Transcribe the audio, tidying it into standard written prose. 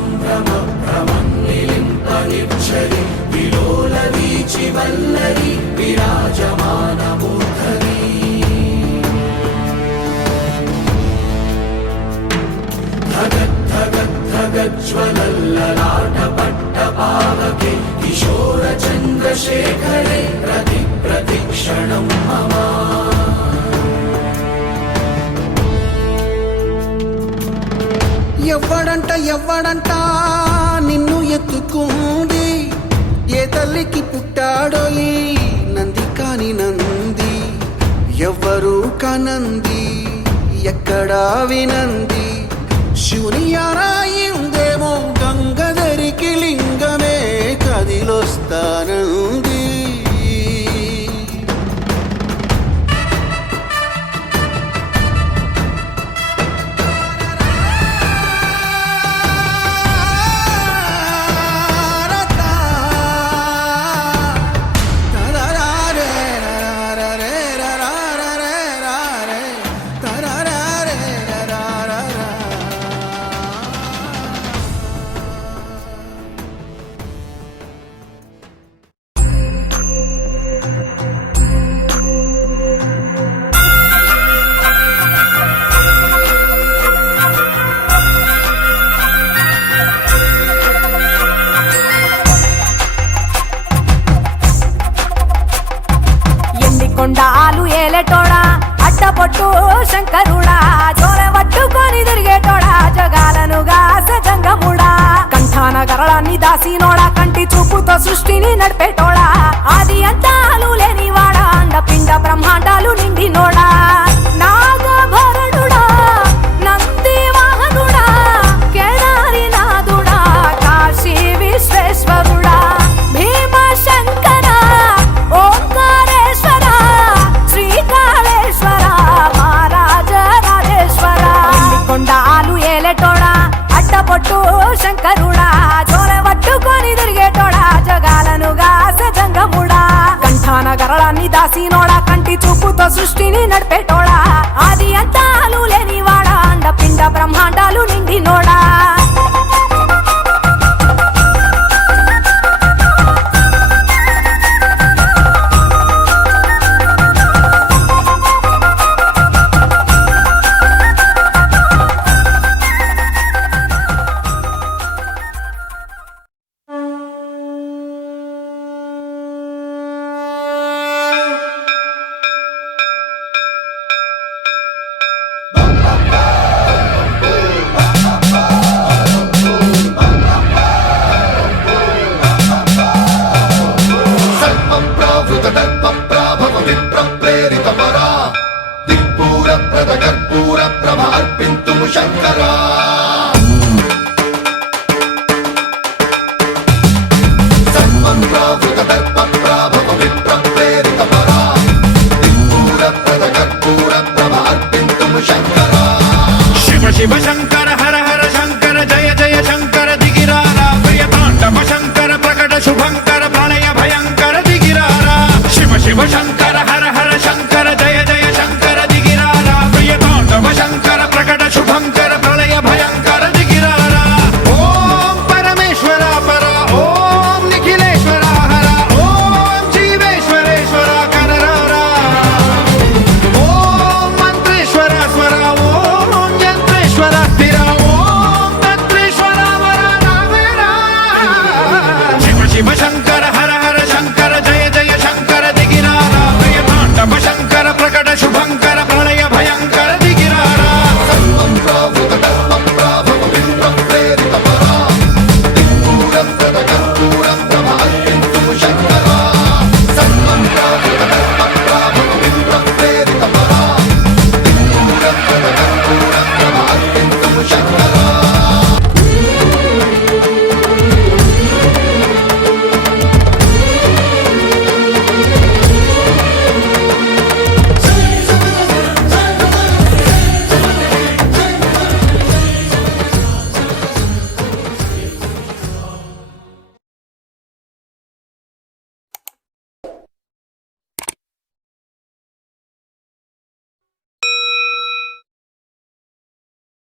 సంభ్రమ భ్రమన్నిలింపనిచ్చరి విలోలవీచి వల్లరి విరాజమానమూర్ధని ధగద్ధగద్ధగజ్వలల్లలాటపట్టపావకే కిశోర చంద్రశేఖరే ప్రతిక్షణం మమ ఎవ్వడంట నిన్ను ఎత్తుకుంది ఏ తల్లికి పుట్టాడో ఈ నంది కాని నంది ఎవ్వరూ కానంది ఎక్కడా వినంది శివుని ఆరాయిందేమో గంగధరికి లింగమే కదిలొస్తానంది కొండాలు ఏలేటోడా అడ్డపొట్టు శంకరుడా జోల పట్టుకొని తిరిగేటోడా జగాలను గాస జంగముడా కంఠాన గరళాన్ని దాసినోడా కంటి చూపుతో సృష్టిని నడిపేటోడా ఆది అంతాలు లేనివాడా అండపిండ బ్రహ్మాండాలు నిండినోడా నాగభరణుడా నంది వాహనుడా కేదారి నాథుడా కాశీ విశ్వేశ్వరుడా భీమ శంకర ఓంకారేశ్వర శ్రీకాళేశ్వర మహారాజ రాజేశ్వర కొండాలు ఏలేటోడా అడ్డపొట్టు శంకరుడా జోల పట్టుకొని తిరిగేటోడా జగాలను గాస జంగముడా కంఠాన గరళాన్ని దాసినోడా కంటి చూపుతో సృష్టిని నడిపేటోడా ఆది అంతాలు లేనివాడా అండపిండ బ్రహ్మాండాలు నిండినోడా